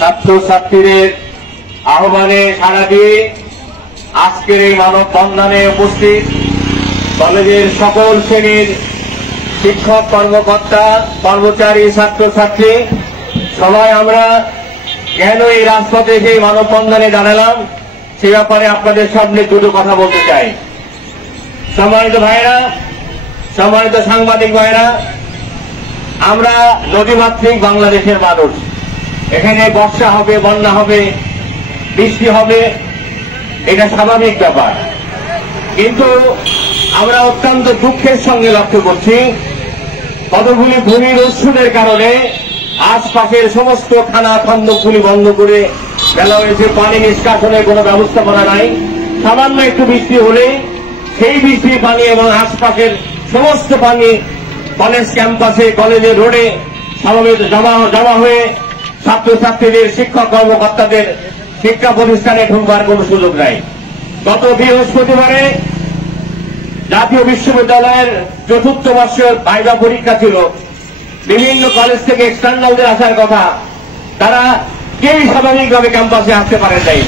ছাত্রছাত্রীদের আহ্বানে সাড়া দিয়ে আজকের এই মানববন্ধনে উপস্থিত কলেজের সকল শ্রেণীর শিক্ষক, কর্মকর্তা, কর্মচারী, ছাত্রছাত্রী সবাই আমরা কেন এই রাজপথে সেই মানববন্ধনে দাঁড়ালাম সে ব্যাপারে আপনাদের সামনে দুটো কথা বলতে চাই। সম্মানিত ভাইরা, সম্মানিত সাংবাদিক ভাইরা, আমরা নদীমাতৃক বাংলাদেশের মানুষ। এখানে বর্ষা হবে, বন্যা হবে, বৃষ্টি হবে, এটা স্বাভাবিক ব্যাপার। কিন্তু আমরা অত্যন্ত দুঃখের সঙ্গে লক্ষ্য করছি কতগুলি ভূমি রোধের কারণে আশপাশের সমস্ত খানা খন্দকগুলি বন্ধ করে ফেলা হয়েছে। পানি নিষ্কাশনের কোনো ব্যবস্থাপনা নাই। সামান্য একটু বৃষ্টি হলে সেই বৃষ্টির পানি এবং আশপাশের সমস্ত পানি কলেজ ক্যাম্পাসে, কলেজের রোডে সমাবেশ জমা হয়ে ছাত্রছাত্রীদের, শিক্ষক, কর্মকর্তাদের শিক্ষা প্রতিষ্ঠানে ঢুকবার কোন সুযোগ নাই। গত বৃহস্পতিবারে জাতীয় বিশ্ববিদ্যালয়ের চতুর্থ বর্ষের ভাইভা পরীক্ষা ছিল। বিভিন্ন কলেজ থেকে এক্সটার্নালদের আসার কথা, তারা কেউই স্বাভাবিকভাবে ক্যাম্পাসে আসতে পারেন নাই।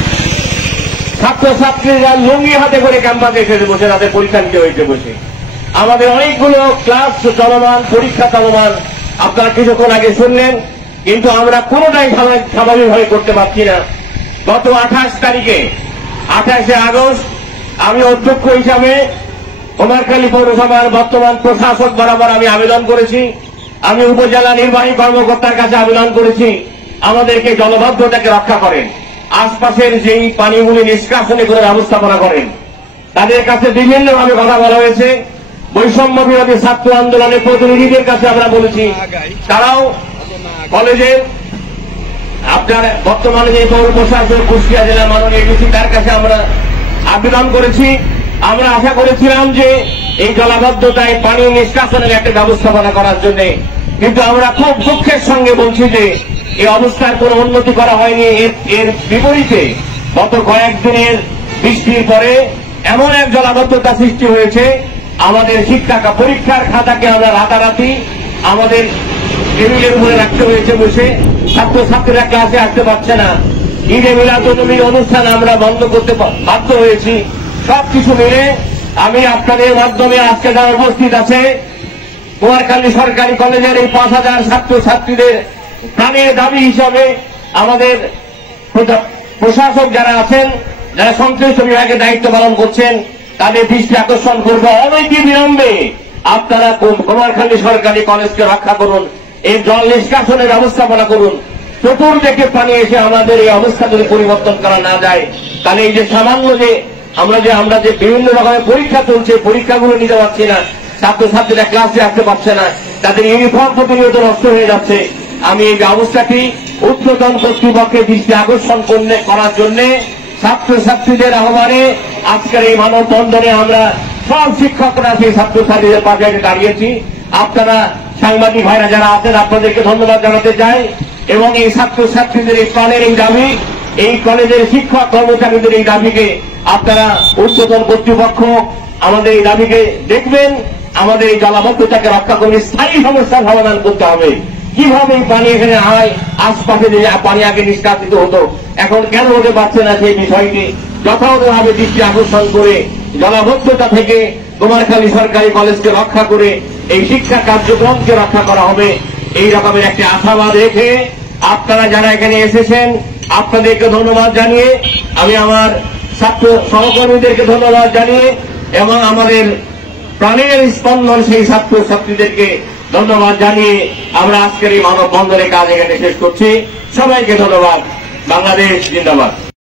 ছাত্রছাত্রীরা লুঙ্গি হাতে করে ক্যাম্পাসে এসে বসে তাদের পরীক্ষা নিতে হয়েছে বসে। আমাদের অনেকগুলো ক্লাস চলমান, পরীক্ষা চলমান, আপনারা কিছুক্ষণ আগে শুনলেন, কিন্তু আমরা কোনোটাই স্বাভাবিকভাবে করতে পারছি না। গত 28 আগস্ট আমি অধ্যক্ষ হিসাবে কুমারখালী পৌরসভার বর্তমান প্রশাসক বরাবর আমি আবেদন করেছি। আমি উপজেলা নির্বাহী কর্মকর্তার কাছে আবেদন করেছি আমাদেরকে জলবদ্ধতাকে রক্ষা করেন, আশপাশের যেই পানিগুলি নিষ্কাশনে করে ব্যবস্থাপনা করেন। তাদের কাছে বিভিন্নভাবে কথা বলা হয়েছে। বৈষম্য বিরোধী ছাত্র আন্দোলনের প্রতিনিধিদের কাছে আমরা বলেছি, তারাও কলেজের আপনার বর্তমানে যে পৌর প্রশাসক কুষ্টিয়া জেলার মাননীয় ডিসি তার কাছে আমরা আবেদন করেছি। আমরা আশা করেছিলাম যে এই জলাবদ্ধতায় পানি নিষ্কাশনের একটা ব্যবস্থাপনা করার জন্য, কিন্তু আমরা খুব দুঃখের সঙ্গে বলছি যে এই অবস্থার কোনো উন্নতি করা হয়নি। এর বিপরীতে গত কয়েকদিনের বৃষ্টির পরে এমন এক জলাবদ্ধতা সৃষ্টি হয়েছে, আমাদের পরীক্ষার খাতাকে আমরা রাতারাতি আমাদের টেবিলের উপরে রাখতে হয়েছে বসে। ছাত্রছাত্রীরা ক্লাসে আসতে পারছে না। ঈদে মিলাদুন্নবীর অনুষ্ঠান আমরা বন্ধ করতে বাধ্য হয়েছি। সবকিছু মিলে আমি আপনাদের মাধ্যমে আজকে যারা উপস্থিত আছে কুমারখালী সরকারি কলেজের এই 5000 ছাত্রছাত্রীদের প্রাণের দাবি হিসাবে আমাদের প্রশাসক যারা আছেন, যারা সংশ্লিষ্ট বিভাগে দায়িত্ব পালন করছেন, তাদের দৃষ্টি আকর্ষণ করবো, অনৈতি বিলম্বে আপনারা কুমারখালী সরকারি কলেজকে রক্ষা করুন, এই জল নিষ্কাশনের ব্যবস্থাপনা করুন। চতুর্দিকে পানি এসে আমাদের এই অবস্থা যদি পরিবর্তন করা না যায়, তাহলে এই যে সামান্য যে আমরা যে বিভিন্ন রকমের পরীক্ষা চলছে, পরীক্ষাগুলো নিতে পারছি না, ছাত্রছাত্রীরা ক্লাসে আসতে পারছে না, তাদের ইউনিফর্ম প্রতিনিয়ত নষ্ট হয়ে যাচ্ছে। আমি এই ব্যবস্থাটি ঊর্ধ্বতন কর্তৃপক্ষের দৃষ্টি আকর্ষণ করার জন্য ছাত্রছাত্রীদের আহ্বানে আজকের এই মানববন্ধনে আমরা সব শিক্ষকরা সেই ছাত্রছাত্রীদের পাশে দাঁড়িয়েছি। আপনারা সাংবাদিক ভাইরা যারা আছেন, আপনাদেরকে ধন্যবাদ জানাতে চাই। এবং এই ছাত্রছাত্রীদের এই প্রাণের এই দাবি, এই কলেজের শিক্ষক কর্মচারীদের এই দাবিকে আপনারা ঊর্ধ্বতন কর্তৃপক্ষ আমাদের এই দাবিকে দেখবেন, আমাদের এই জলাবদ্ধতাকে রক্ষা করে স্থায়ী সমস্যার সমাধান করতে হবে। কিভাবে এই পানি এখানে হয়, আশপাশে যে পানি আগে নিষ্কাশিত হতো এখন কেন হতে পারছে না, সেই বিষয়টি যথাযথভাবে দৃষ্টি আকর্ষণ করে জলাবদ্ধতা থেকে কুমারখালী সরকারি কলেজকে রক্ষা করে এই শিক্ষা কার্যক্রমকে রক্ষা করা হবে, এই রকমের একটি আশাবাদ রেখে আপনারা যারা এখানে এসেছেন আপনাদেরকে ধন্যবাদ জানিয়ে, আমি আমার ছাত্র সহকর্মীদেরকে ধন্যবাদ জানিয়ে এবং আমাদের প্রাণের স্পন্দন সেই ছাত্রছাত্রীদেরকে ধন্যবাদ জানিয়ে আমরা আজকের এই মানববন্ধনের কাজ এখানে শেষ করছি। সবাইকে ধন্যবাদ। বাংলাদেশ জিন্দাবাদ।